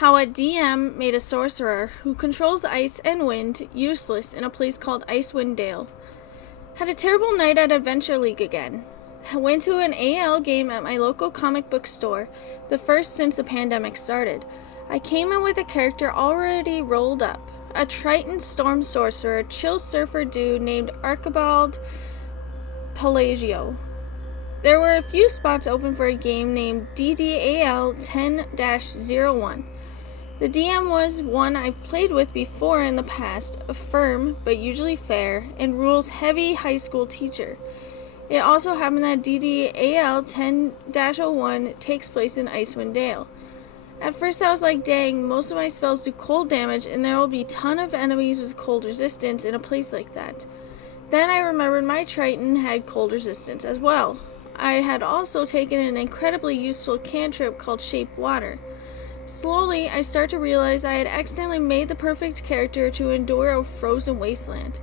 how a DM made a sorcerer who controls ice and wind useless in a place called Icewind Dale. Had a terrible night at Adventure League again. Went to an AL game at my local comic book store, the first since the pandemic started. I came in with a character already rolled up, a Triton Storm sorcerer, chill surfer dude named Archibald Pelagio. There were a few spots open for a game named DDAL 10-01. The DM was one I've played with before in the past, a firm, but usually fair, and rules-heavy high school teacher. It also happened that DDAL 10-01 takes place in Icewind Dale. At first I was like, dang, most of my spells do cold damage, and there will be a ton of enemies with cold resistance in a place like that. Then I remembered my Triton had cold resistance as well. I had also taken an incredibly useful cantrip called Shape Water. Slowly, I start to realize I had accidentally made the perfect character to endure a frozen wasteland.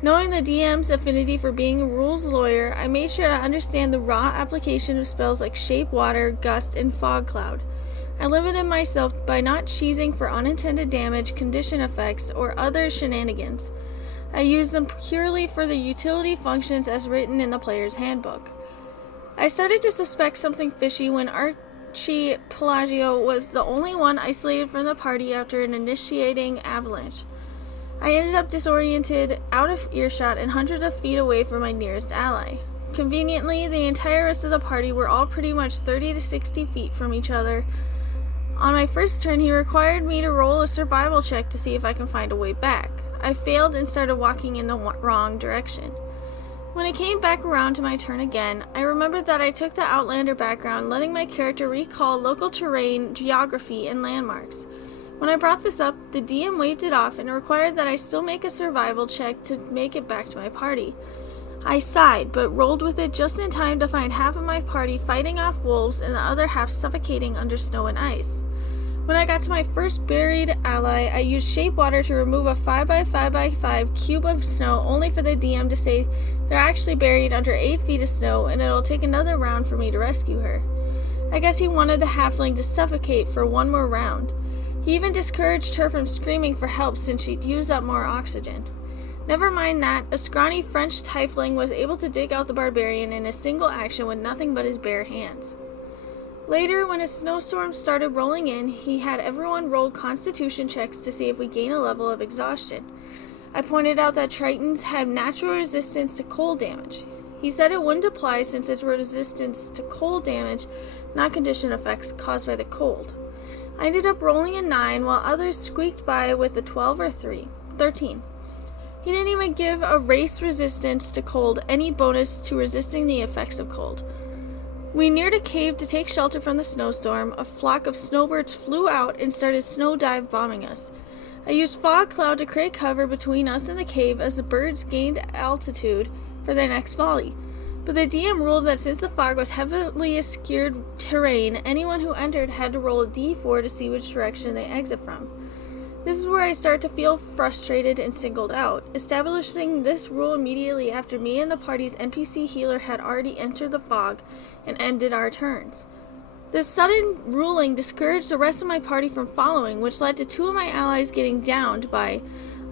Knowing the DM's affinity for being a rules lawyer, I made sure to understand the raw application of spells like Shape Water, Gust, and Fog Cloud. I limited myself by not cheesing for unintended damage, condition effects, or other shenanigans. I used them purely for the utility functions as written in the player's handbook. I started to suspect something fishy when Pelagio was the only one isolated from the party after an initiating avalanche. I ended up disoriented, out of earshot, and hundreds of feet away from my nearest ally. Conveniently, the entire rest of the party were all pretty much 30 to 60 feet from each other. On my first turn, he required me to roll a survival check to see if I can find a way back. I failed and started walking in the wrong direction. When it came back around to my turn again, I remembered that I took the Outlander background, letting my character recall local terrain, geography, and landmarks. When I brought this up, the DM waved it off and required that I still make a survival check to make it back to my party. I sighed, but rolled with it just in time to find half of my party fighting off wolves and the other half suffocating under snow and ice. When I got to my first buried ally, I used Shape Water to remove a 5x5x5 cube of snow, only for the DM to say they're actually buried under 8 feet of snow and it'll take another round for me to rescue her. I guess he wanted the halfling to suffocate for one more round. He even discouraged her from screaming for help since she'd use up more oxygen. Never mind that, a scrawny French tiefling was able to dig out the barbarian in a single action with nothing but his bare hands. Later, when a snowstorm started rolling in, he had everyone roll constitution checks to see if we gain a level of exhaustion. I pointed out that Tritons have natural resistance to cold damage. He said it wouldn't apply since it's resistance to cold damage, not condition effects caused by the cold. I ended up rolling a 9 while others squeaked by with a 12 or 13. He didn't even give a race resistance to cold any bonus to resisting the effects of cold. We neared a cave to take shelter from the snowstorm. A flock of snowbirds flew out and started snow dive bombing us. I used Fog Cloud to create cover between us and the cave as the birds gained altitude for their next volley. But the DM ruled that since the fog was heavily obscured terrain, anyone who entered had to roll a d4 to see which direction they exit from. This is where I start to feel frustrated and singled out, establishing this rule immediately after me and the party's NPC healer had already entered the fog and ended our turns. This sudden ruling discouraged the rest of my party from following, which led to 2 of my allies getting downed by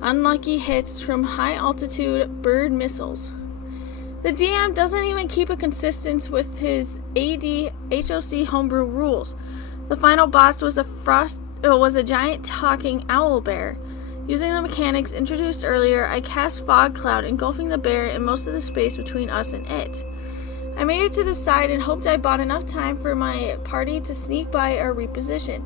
unlucky hits from high-altitude bird missiles. The DM doesn't even keep a consistency with his AD HOC homebrew rules. The final boss was a giant talking owl bear. Using the mechanics introduced earlier, I cast Fog Cloud, engulfing the bear and most of the space between us and it. I made it to the side and hoped I bought enough time for my party to sneak by or reposition.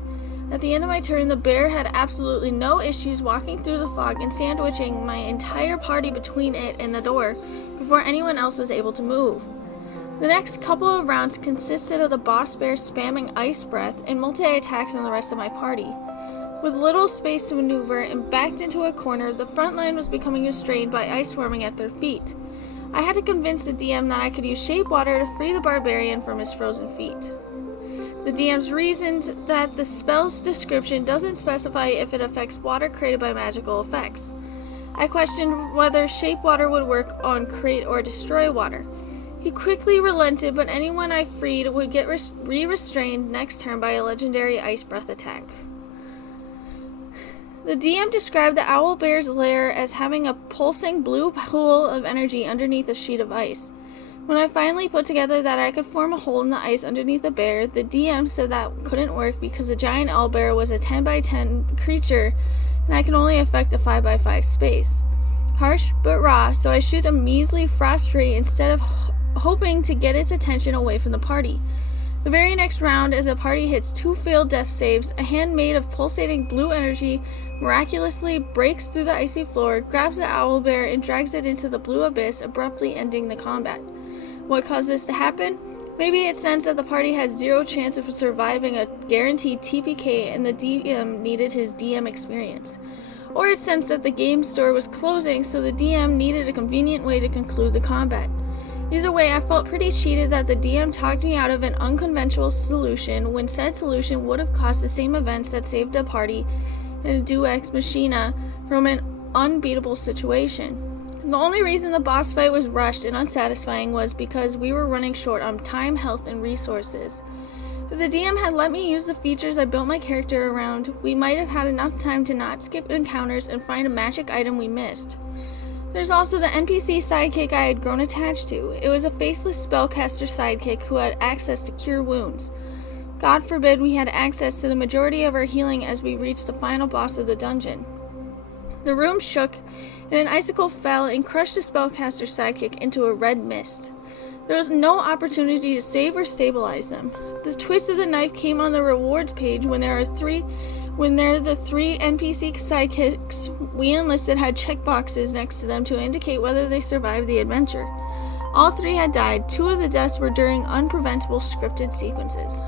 At the end of my turn, the bear had absolutely no issues walking through the fog and sandwiching my entire party between it and the door before anyone else was able to move. The next couple of rounds consisted of the boss bear spamming ice breath and multi-attacks on the rest of my party. With little space to maneuver and backed into a corner, the front line was becoming restrained by ice swarming at their feet. I had to convince the DM that I could use Shape Water to free the barbarian from his frozen feet. The DM's reasoned that the spell's description doesn't specify if it affects water created by magical effects. I questioned whether Shape Water would work on create or destroy water. He quickly relented, but anyone I freed would get re-restrained next turn by a legendary ice breath attack. The DM described the owlbear's lair as having a pulsing blue pool of energy underneath a sheet of ice. When I finally put together that I could form a hole in the ice underneath the bear, the DM said that couldn't work because the giant owlbear was a 10 by 10 creature and I could only affect a 5 by 5 space. Harsh but raw, so I shoot a measly frost ray instead of hoping to get its attention away from the party. The very next round, as the party hits 2 failed death saves, a hand made of pulsating blue energy miraculously breaks through the icy floor, grabs the owlbear, and drags it into the blue abyss, abruptly ending the combat. What caused this to happen? Maybe it sensed that the party had 0 chance of surviving a guaranteed TPK and the DM needed his DM experience. Or it sensed that the game store was closing, so the DM needed a convenient way to conclude the combat. Either way, I felt pretty cheated that the DM talked me out of an unconventional solution when said solution would have caused the same events that saved the party in a Deus Ex Machina from an unbeatable situation. The only reason the boss fight was rushed and unsatisfying was because we were running short on time, health, and resources. If the DM had let me use the features I built my character around, we might have had enough time to not skip encounters and find a magic item we missed. There's also the NPC sidekick I had grown attached to. It was a faceless spellcaster sidekick who had access to cure wounds. God forbid we had access to the majority of our healing as we reached the final boss of the dungeon. The room shook, and an icicle fell and crushed the spellcaster sidekick into a red mist. There was no opportunity to save or stabilize them. The twist of the knife came on the rewards page when the 3 NPC sidekicks we enlisted had checkboxes next to them to indicate whether they survived the adventure. All 3 had died. 2 of the deaths were during unpreventable scripted sequences.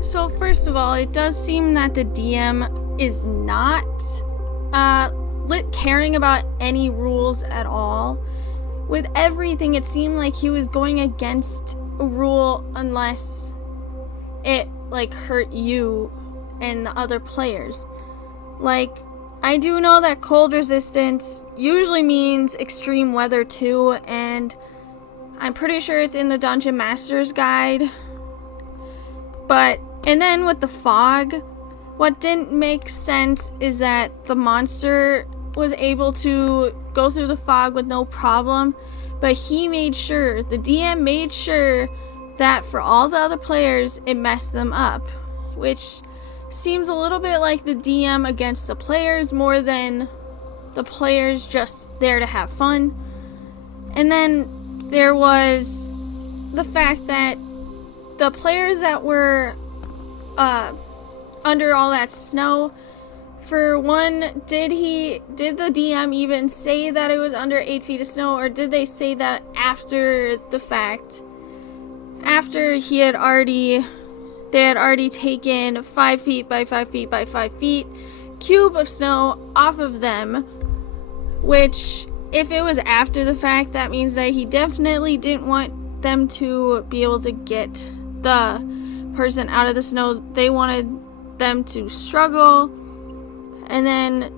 So first of all, it does seem that the DM is not caring about any rules at all. With everything, it seemed like he was going against a rule unless it hurt you and the other players. I do know that cold resistance usually means extreme weather too, and I'm pretty sure it's in the Dungeon Master's Guide. And then with the fog, what didn't make sense is that the monster was able to go through the fog with no problem, but the DM made sure that for all the other players, it messed them up, which seems a little bit like the DM against the players more than the players just there to have fun. And then there was the fact that the players that were under all that snow, for one, did the DM even say that it was under 8 feet of snow, or did they say that after the fact? After they had already taken 5 feet by 5 feet by 5 feet cube of snow off of them, which, if it was after the fact, that means that he definitely didn't want them to be able to get the person out of the snow. They wanted them to struggle, and then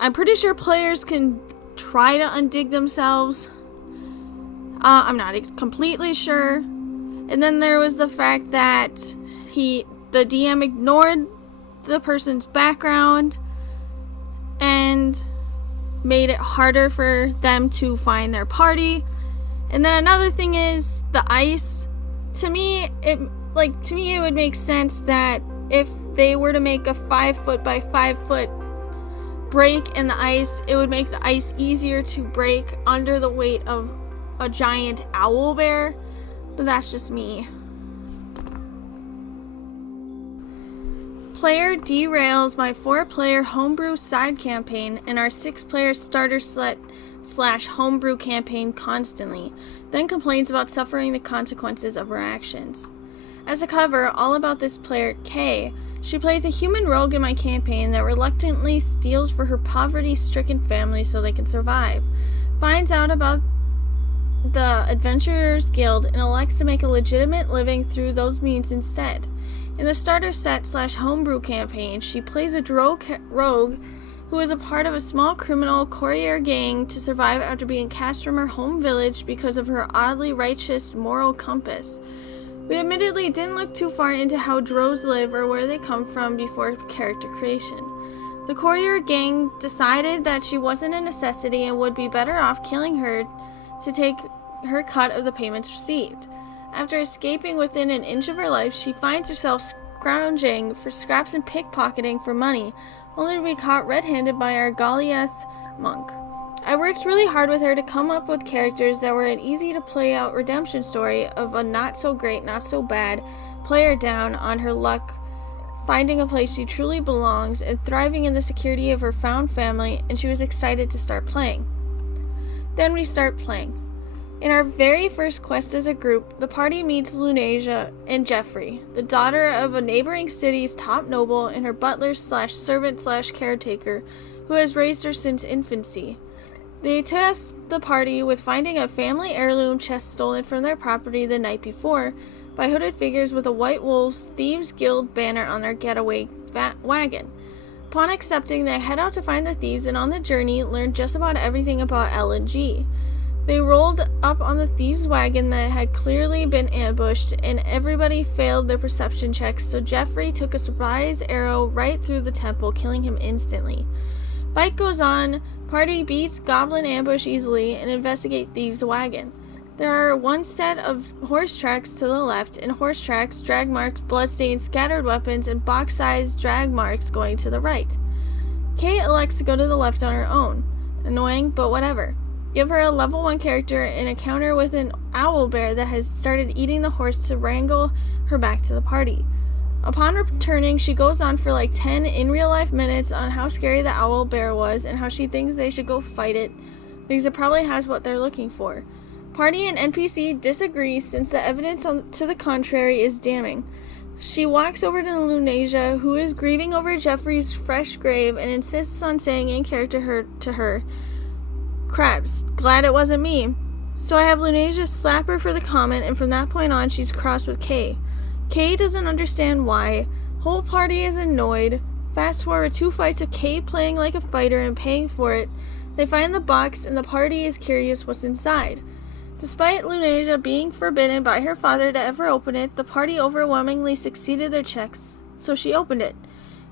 I'm pretty sure players can try to undig themselves. I'm not completely sure. And then there was the fact that the DM ignored the person's background and made it harder for them to find their party. And then another thing is the ice. To me, it would make sense that if they were to make a 5 foot by 5 foot break in the ice, it would make the ice easier to break under the weight of a giant owl bear. But that's just me. Player derails my 4-player homebrew side campaign and our 6-player starter / homebrew campaign constantly, then complains about suffering the consequences of her actions. As a cover, all about this player, Kay. She plays a human rogue in my campaign that reluctantly steals for her poverty-stricken family so they can survive, finds out about the Adventurers Guild, and elects to make a legitimate living through those means instead. In the starter set / homebrew campaign, she plays a rogue who is a part of a small criminal courier gang to survive after being cast from her home village because of her oddly righteous moral compass. We admittedly didn't look too far into how drows live or where they come from before character creation. The courier gang decided that she wasn't a necessity and would be better off killing her to take her cut of the payments received. After escaping within an inch of her life, she finds herself scrounging for scraps and pickpocketing for money, only to be caught red-handed by our Gallagher monk. I worked really hard with her to come up with characters that were an easy-to-play-out redemption story of a not-so-great, not-so-bad player down on her luck, finding a place she truly belongs, and thriving in the security of her found family, and she was excited to start playing. Then we start playing. In our very first quest as a group, the party meets Lunasia and Jeffrey, the daughter of a neighboring city's top noble and her butler/servant/caretaker, who has raised her since infancy. They test the party with finding a family heirloom chest stolen from their property the night before by hooded figures with a White Wolves Thieves Guild banner on their getaway wagon. Upon accepting, they head out to find the thieves and on the journey learn just about everything about LNG. They rolled up on the thieves' wagon that had clearly been ambushed, and everybody failed their perception checks, so Jeffrey took a surprise arrow right through the temple, killing him instantly. Fight goes on. Party beats goblin ambush easily and investigate thieves' wagon. There are one set of horse tracks to the left, and horse tracks, drag marks, bloodstains, scattered weapons, and box-sized drag marks going to the right. Kate elects to go to the left on her own. Annoying, but whatever. Give her a level 1 character and encounter with an owl bear that has started eating the horse to wrangle her back to the party. Upon returning, she goes on for like 10 in real life minutes on how scary the owl bear was and how she thinks they should go fight it because it probably has what they're looking for. Party and NPC disagree since the evidence to the contrary is damning. She walks over to Lunasia, who is grieving over Jeffrey's fresh grave, and insists on saying in character to her, "Crabs, glad it wasn't me." So I have Lunasia slap her for the comment, and from that point on she's cross with Kay. Kay doesn't understand why. Whole party is annoyed. Fast forward 2 fights of Kay playing like a fighter and paying for it. They find the box and the party is curious what's inside. Despite Lunasia being forbidden by her father to ever open it, the party overwhelmingly succeeded their checks, so she opened it.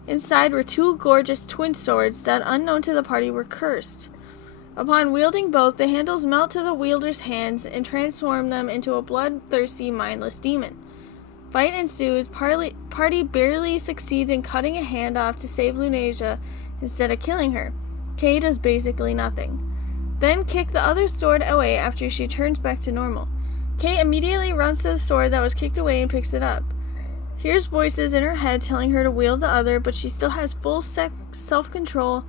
Inside were 2 gorgeous twin swords that, unknown to the party, were cursed. Upon wielding both, the handles melt to the wielder's hands and transform them into a bloodthirsty, mindless demon. Fight ensues. Party barely succeeds in cutting a hand off to save Lunasia instead of killing her. Kay does basically nothing. Then kick the other sword away after she turns back to normal. Kay immediately runs to the sword that was kicked away and picks it up. Hears voices in her head telling her to wield the other, but she still has full self-control,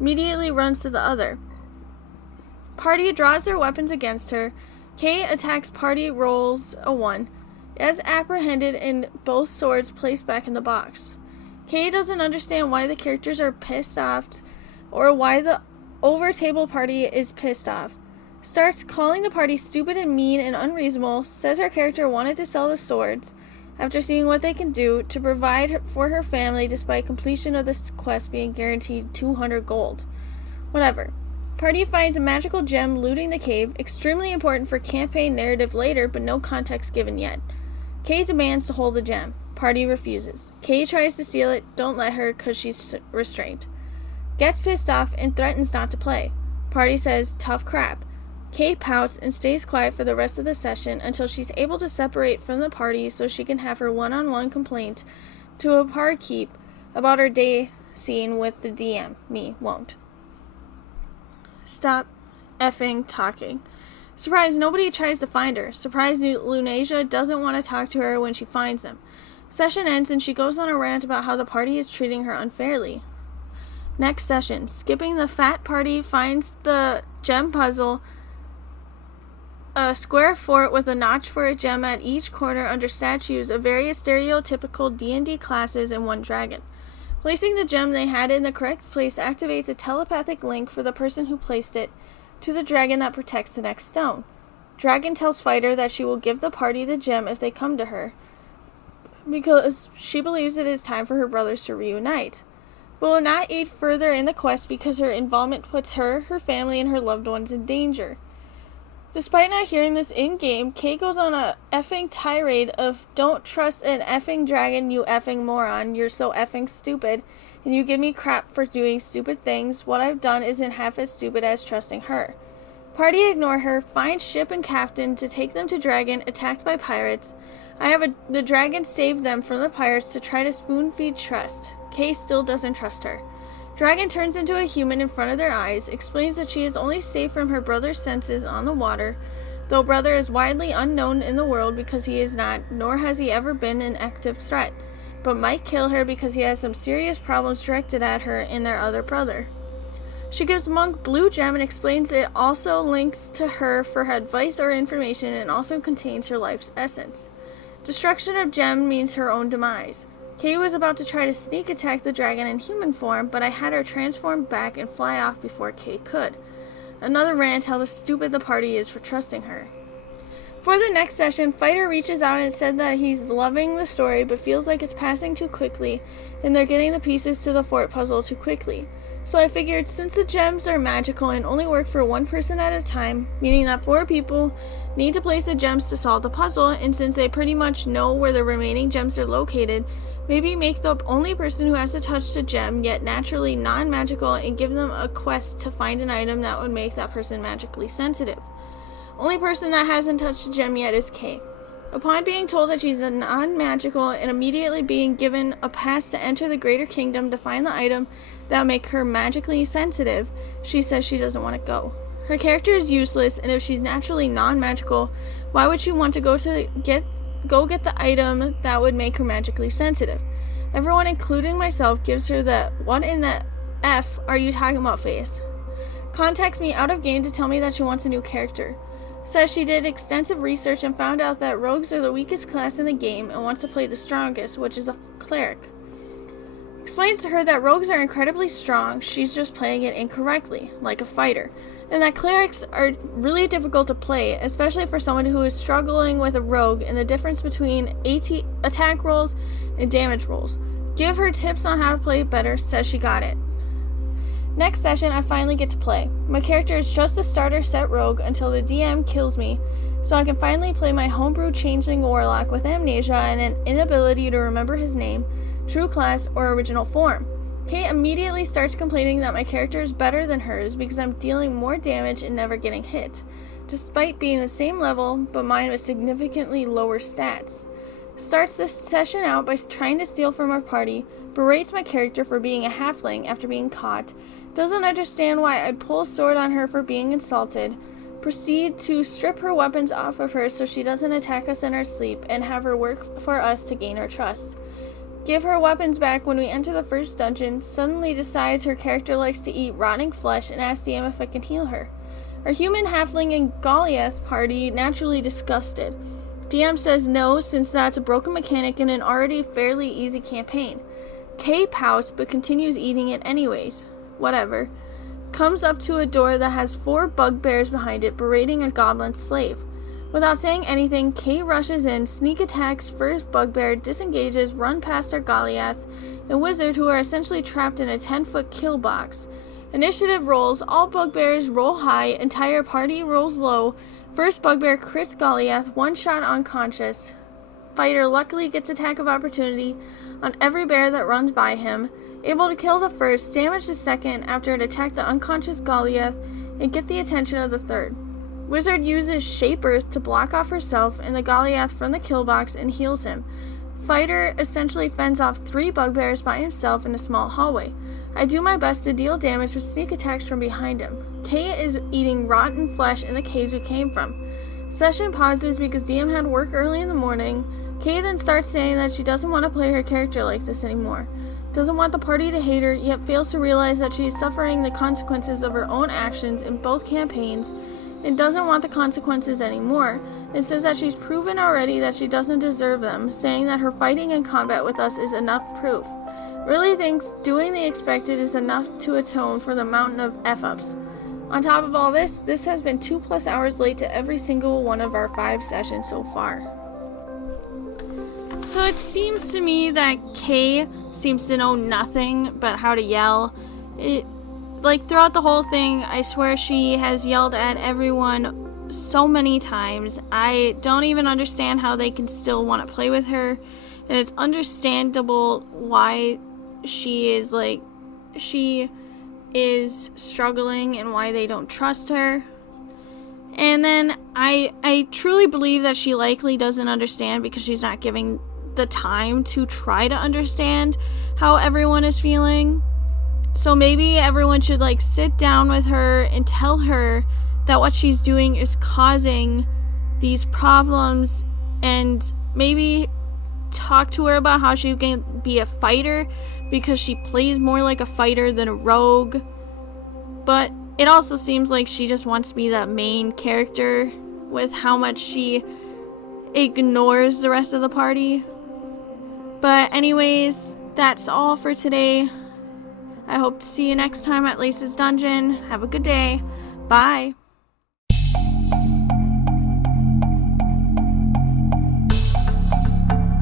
immediately runs to the other. Party draws their weapons against her. Kay attacks party, rolls a 1. As apprehended and both swords placed back in the box. Kay doesn't understand why the characters are pissed off or why the over-table party is pissed off. Starts calling the party stupid and mean and unreasonable, says her character wanted to sell the swords after seeing what they can do to provide for her family despite completion of this quest being guaranteed 200 gold. Whatever. Party finds a magical gem looting the cave, extremely important for campaign narrative later, but no context given yet. Kay demands to hold the gem. Party refuses. Kay tries to steal it, don't let her cause she's restrained. Gets pissed off and threatens not to play. Party says, tough crap. Kay pouts and stays quiet for the rest of the session until she's able to separate from the party so she can have her one-on-one complaint to a barkeep about her day scene with the DM. Me won't. Stop effing talking. Surprise, nobody tries to find her. Surprise, Lunasia doesn't want to talk to her when she finds them. Session ends and she goes on a rant about how the party is treating her unfairly. Next session, skipping the fat party finds the gem puzzle, a square fort with a notch for a gem at each corner under statues of various stereotypical D&D classes and 1 dragon. Placing the gem they had in the correct place activates a telepathic link for the person who placed it to the dragon that protects the next stone. Dragon tells fighter that she will give the party the gem if they come to her, because she believes it is time for her brothers to reunite, but will not aid further in the quest because her involvement puts her family, and her loved ones in danger. Despite not hearing this in-game, Kay goes on a effing tirade of "Don't trust an effing dragon, you effing moron, you're so effing stupid, and you give me crap for doing stupid things. What I've done isn't half as stupid as trusting her." Party ignore her, find ship and captain to take them to dragon, attacked by pirates. The dragon save them from the pirates to try to spoon-feed trust. Kay still doesn't trust her. Dragon turns into a human in front of their eyes, explains that she is only safe from her brother's senses on the water, though brother is widely unknown in the world because he is not, nor has he ever been an active threat, but might kill her because he has some serious problems directed at her and their other brother. She gives Monk Blue Gem and explains it also links to her for her advice or information and also contains her life's essence. Destruction of Gem means her own demise. Kay was about to try to sneak attack the dragon in human form, but I had her transform back and fly off before Kay could. Another rant how stupid the party is for trusting her. For the next session, Fighter reaches out and said that he's loving the story but feels like it's passing too quickly and they're getting the pieces to the fort puzzle too quickly. So I figured since the gems are magical and only work for one person at a time, meaning that 4 people need to place the gems to solve the puzzle, and since they pretty much know where the remaining gems are located, maybe make the only person who has to touch the gem yet naturally non-magical and give them a quest to find an item that would make that person magically sensitive. Only person that hasn't touched the gem yet is Kay. Upon being told that she's a non-magical and immediately being given a pass to enter the Greater Kingdom to find the item that will make her magically sensitive, she says she doesn't want to go. Her character is useless, and if she's naturally non-magical, why would she want to go get the item that would make her magically sensitive? Everyone, including myself, gives her the "what in the F are you talking about" face. Contacts me out of game to tell me that she wants a new character. Says she did extensive research and found out that rogues are the weakest class in the game and wants to play the strongest, which is a cleric. Explains to her that rogues are incredibly strong, she's just playing it incorrectly, like a fighter, and that clerics are really difficult to play, especially for someone who is struggling with a rogue, and the difference between attack rolls and damage rolls. Give her tips on how to play it better, says she got it. Next session, I finally get to play. My character is just a starter set rogue until the DM kills me, so I can finally play my homebrew changeling warlock with amnesia and an inability to remember his name, true class, or original form. Kay immediately starts complaining that my character is better than hers because I'm dealing more damage and never getting hit, despite being the same level, but mine with significantly lower stats. Starts this session out by trying to steal from our party, berates my character for being a halfling after being caught, doesn't understand why I'd pull a sword on her for being insulted, proceed to strip her weapons off of her so she doesn't attack us in our sleep, and have her work for us to gain her trust. Give her weapons back when we enter the first dungeon, suddenly decides her character likes to eat rotting flesh and asks DM if I can heal her. Our human halfling and Goliath party naturally disgusted. DM says no, since that's a broken mechanic in an already fairly easy campaign. Kay pouts but continues eating it anyways. Whatever. Comes up to a door that has 4 bugbears behind it berating a goblin slave. Without saying anything, Kay rushes in, sneak attacks first bugbear, disengages, run past our Goliath and wizard who are essentially trapped in a 10-foot kill box. Initiative rolls, all bugbears roll high, entire party rolls low. First bugbear crits Goliath, 1 shot unconscious. Fighter luckily gets attack of opportunity on every bear that runs by him, able to kill the first, damage the second after it attacked the unconscious Goliath, and get the attention of the third. Wizard uses Shape Earth to block off herself and the Goliath from the kill box and heals him. Fighter essentially fends off 3 bugbears by himself in a small hallway. I do my best to deal damage with sneak attacks from behind him. Kay is eating rotten flesh in the caves we came from. Session pauses because DM had work early in the morning. Kay then starts saying that she doesn't want to play her character like this anymore. Doesn't want the party to hate her, yet fails to realize that she is suffering the consequences of her own actions in both campaigns, and doesn't want the consequences anymore. It says that she's proven already that she doesn't deserve them, saying that her fighting in combat with us is enough proof. Really thinks doing the expected is enough to atone for the mountain of F-ups. On top of all this has been 2+ hours late to every single one of our 5 sessions so far. So it seems to me that Kay seems to know nothing but how to yell. Throughout the whole thing, I swear she has yelled at everyone so many times. I don't even understand how they can still want to play with her, and it's understandable why she is struggling and why they don't trust her. And then I truly believe that she likely doesn't understand because she's not giving the time to try to understand how everyone is feeling. So maybe everyone should like sit down with her and tell her that what she's doing is causing these problems, and maybe talk to her about how she can be a fighter because she plays more like a fighter than a rogue. But it also seems like she just wants to be that main character with how much she ignores the rest of the party. But anyways, that's all for today. I hope to see you next time at Lace's Dungeon. Have a good day. Bye.